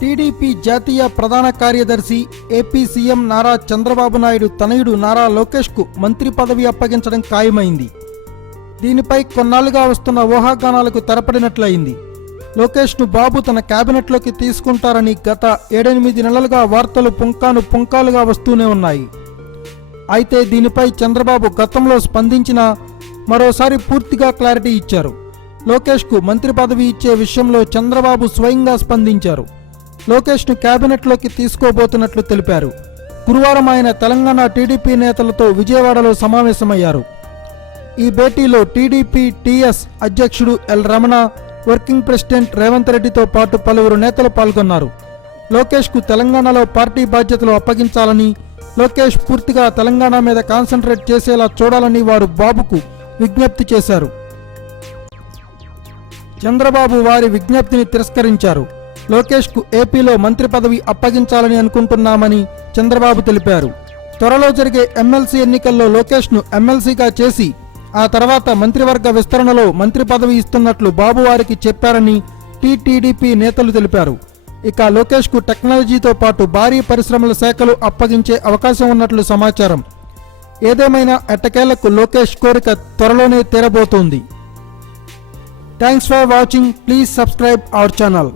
TDP జాతీయ ప్రధాన కార్యదర్శి ఏపీ సీఎం నారా చంద్రబాబు నాయుడు తనయుడు నారా లోకేష్కు మంత్రి పదవి అప్పగించడం ఖాయమైంది. దీనిపై కొన్నాళ్లుగా వస్తున్న ఊహాగానాలకు తెరపడినట్లయింది. లోకేష్ను బాబు తన కేబినెట్లోకి తీసుకుంటారని గత 7-8 నెలలుగా వార్తలు పుంకాలుగా వస్తూనే ఉన్నాయి. అయితే దీనిపై చంద్రబాబు గతంలో స్పందించినా మరోసారి పూర్తిగా క్లారిటీ ఇచ్చారు. లోకేష్కు మంత్రి పదవి ఇచ్చే విషయంలో చంద్రబాబు స్వయంగా స్పందించారు. లోకేష్ను కేబినెట్లోకి తీసుకోబోతున్నట్లు తెలిపారు. గురువారం ఆయన తెలంగాణ టీడీపీ నేతలతో విజయవాడలో సమావేశమయ్యారు. ఈ భేటీలో టీడీపీ టీఎస్ అధ్యక్షుడు L Ramana, working president Revanth రెడ్డితో పాటు పలువురు నేతలు పాల్గొన్నారు. లోకేష్కు తెలంగాణలో పార్టీ బాధ్యతలు అప్పగించాలని, లోకేష్ పూర్తిగా తెలంగాణ మీద కాన్సంట్రేట్ చేసేలా చూడాలని వారు బాబుకు విజ్ఞప్తి చేశారు. చంద్రబాబు వారి విజ్ఞప్తిని తిరస్కరించారు. లోకేష్కు ఏపీలో మంత్రి పదవి అప్పగించాలని అనుకుంటున్నామని చంద్రబాబు తెలిపారు. త్వరలో జరిగే ఎమ్మెల్సీ ఎన్నికల్లో లోకేష్ను ఎమ్మెల్సీగా చేసి ఆ తర్వాత మంత్రివర్గ విస్తరణలో మంత్రి పదవి ఇస్తున్నట్లు బాబు వారికి చెప్పారని టీడీపీ నేతలు తెలిపారు. ఇక లోకేష్కు టెక్నాలజీతో పాటు భారీ పరిశ్రమల శాఖలు అప్పగించే అవకాశం ఉన్నట్లు సమాచారం. ఏదేమైనా ఎట్టకేలకు లోకేష్ కోరిక త్వరలోనే తీరబోతోంది. Thanks for watching. Please subscribe our channel.